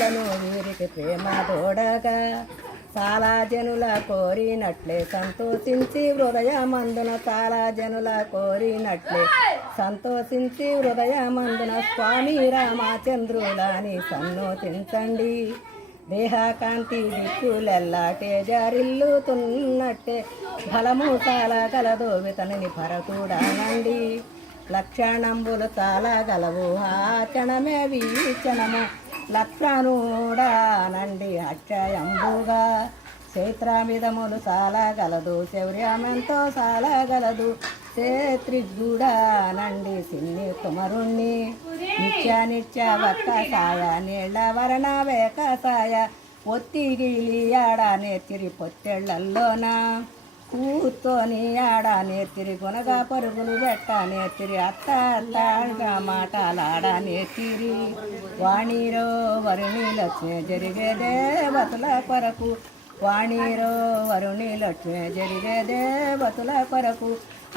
వీరికి ప్రేమ తోడగా చాలా జనుల కోరినట్లే సంతోషించి హృదయమందున చాలా జనుల కోరినట్లే సంతోషించి హృదయమందున స్వామి రామచంద్రులని సన్నోతించండి. దేహకాంతి దిక్కులెల్లాటే జారిల్లుతున్నట్టే ఫలము చాలా గలదు వితనిని భరతుడానండి. లక్షణంబులు చాలా గలవు ఆచరణమే వీచనము లక్షణుడానండి అక్షయంబుగా. క్షేత్రమిదములు చాలా గలదు శౌర్యమెంతో చాలా గలదు క్షేత్రిగుడానండి సిన్ని కుమరుణ్ణి. నిత్య వక్క సాయ నీళ్ళ వర్ణ వేక సాయ ఒత్తిగిలి ఆడ నేతిరి పొత్తెళ్లల్లోన కూర్చొని ఆడ నేతిరి గునగా పరుగులు పెట్ట నేతిరి అత్త అత్తగా మాటలాడ నేతిరి. వాణిరో వరుణి లక్ష్మి జరిగే దేవతల కొరకు వాణిరో వరుణి లక్ష్మి జరిగే దేవతల కొరకు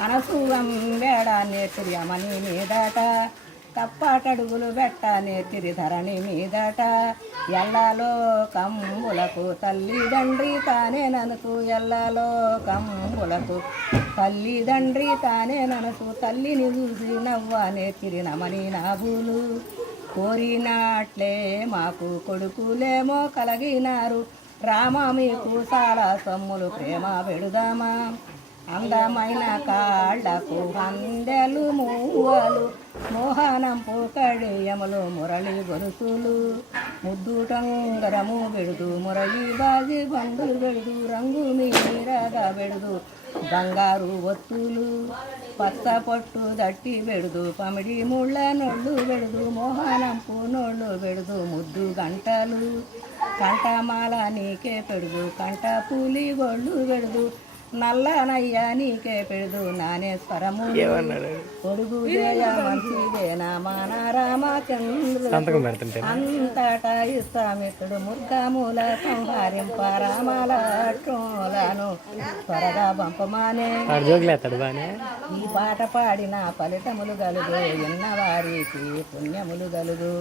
అనసూయం వేడ నేతిరి అమని మీదట తప్పాటడుగులు పెట్ట నేతిరి ధరణి మీదట. ఎల్లలో కంబులకు తల్లిదండ్రి తానే ననుకు ఎల్లలో కంబులకు తల్లిదండ్రి తానే ననుకు తల్లిని చూసి నవ్వ నేతిరి నమని నాబులు. కోరినాట్లే మాకు కొడుకులేమో కలిగినారు రామ మీకు చాలా సొమ్ములు ప్రేమ పెడుదామా. అందమైన కాళ్లకు అందెలు మూవలు మోహనంపు కడియములు మురళి గొలుసులు ముద్దు టంగరము బెడుదు మురళి బాజి బందులు బెడుదు రంగు మీరగా బెడుదు బంగారు ఒత్తులు పచ్చ పొట్టు దట్టి బెడుదు పమిడి ముళ్ళ నొళ్ళు బెడుదు మోహనంపు నోళ్ళు బెడుదు ముద్దు గంటలు కంటమాల నీకే పెడుదు కంట పూలి గొళ్ళు బెడుదు నల్లనయ్య నీకే పెడుదు నానేశ్వరము కొడుగు జయ మంచిదేనా మాన రామచంద్రుడు అంతటా ఇస్తామిత్రుడు ముర్గముల సంహారింప రామలను త్వరగా పంపమానే. ఈ పాట పాడిన ఫలితములు గలుగు ఎన్నవారికి పుణ్యములు గలుగు.